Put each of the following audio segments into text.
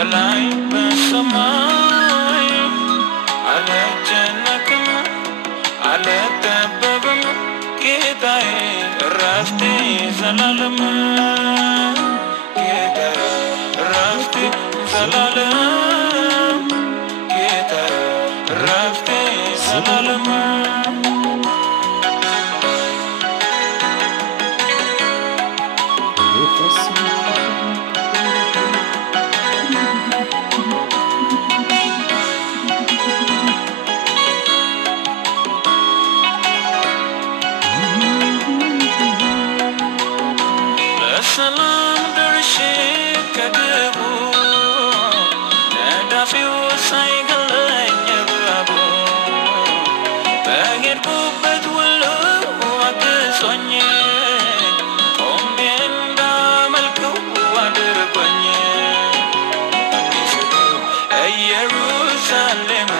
በላይ በሰማይ አልጨነቅም አልጠበብም ጌታዬ እረፍቴ ዘላለም ጌታዬ እረፍቴ ዘላለም ጌታዬ እረፍቴ ዘላለም በሰላም ደርሼ ከግቡ ነዳፊው ሳይገለኝ እባቡ በሄድኩበት ሁሉ አግዞኝ ቆሜ እንዳመልከው አድርጎኝ አዲሲቱ ኢየሩሳሌም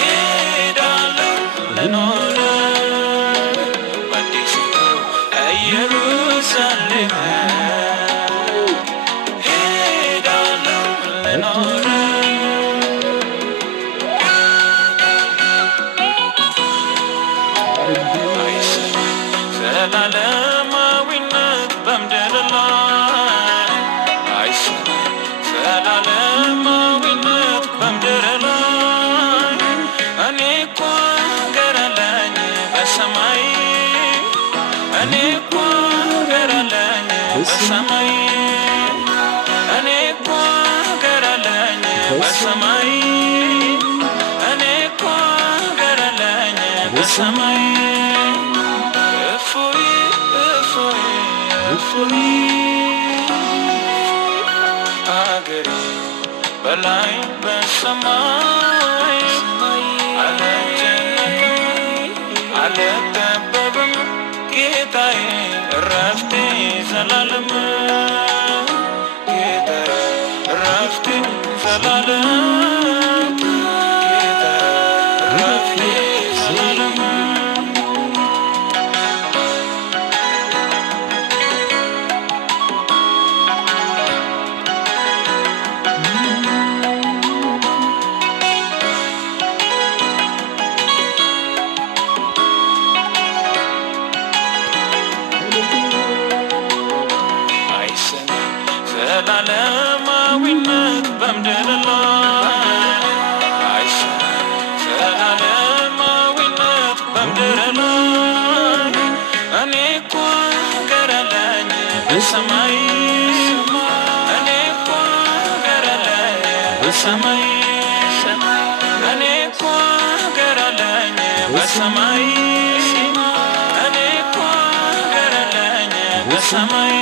ሄዳለሁ ልኖር በአዲሲቱ ኢየሩሳሌም ሄዳለሁ ልኖር ዘላለማዊነት በምድር ላይ አይሰማም ዘላለማዊነት በምድር ላይ እኔ እኮ አገር አለኝ በሰማይ እኔ እኮ አገር አለኝ በሰማይ እኔ እኮ አገር አለኝ በሰማይ እኔ እኮ አገር አለኝ በሰማይ እፎይ እፎይ እፎይ አገሬ በላይ በሰማይ አልጨነቅም አልጠበብም ጌታዬ እረፍቴ ዘላለም ጌታዬ እረፍቴ ዘላለም ጌታዬ እረፍቴ ዘላለም ዘላለማዊነት በምድር ላይ አይሰማም ዘላለማዊነት በምድር ላይ እኔ እኮ አገር አለኝ በሰማይ እኔ እኮ አገር አለኝ በሰማይ እኔ እኮ አገር አለኝ በሰማይ እኔ እኮ አገር አለኝ በሰማይ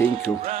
Thank you.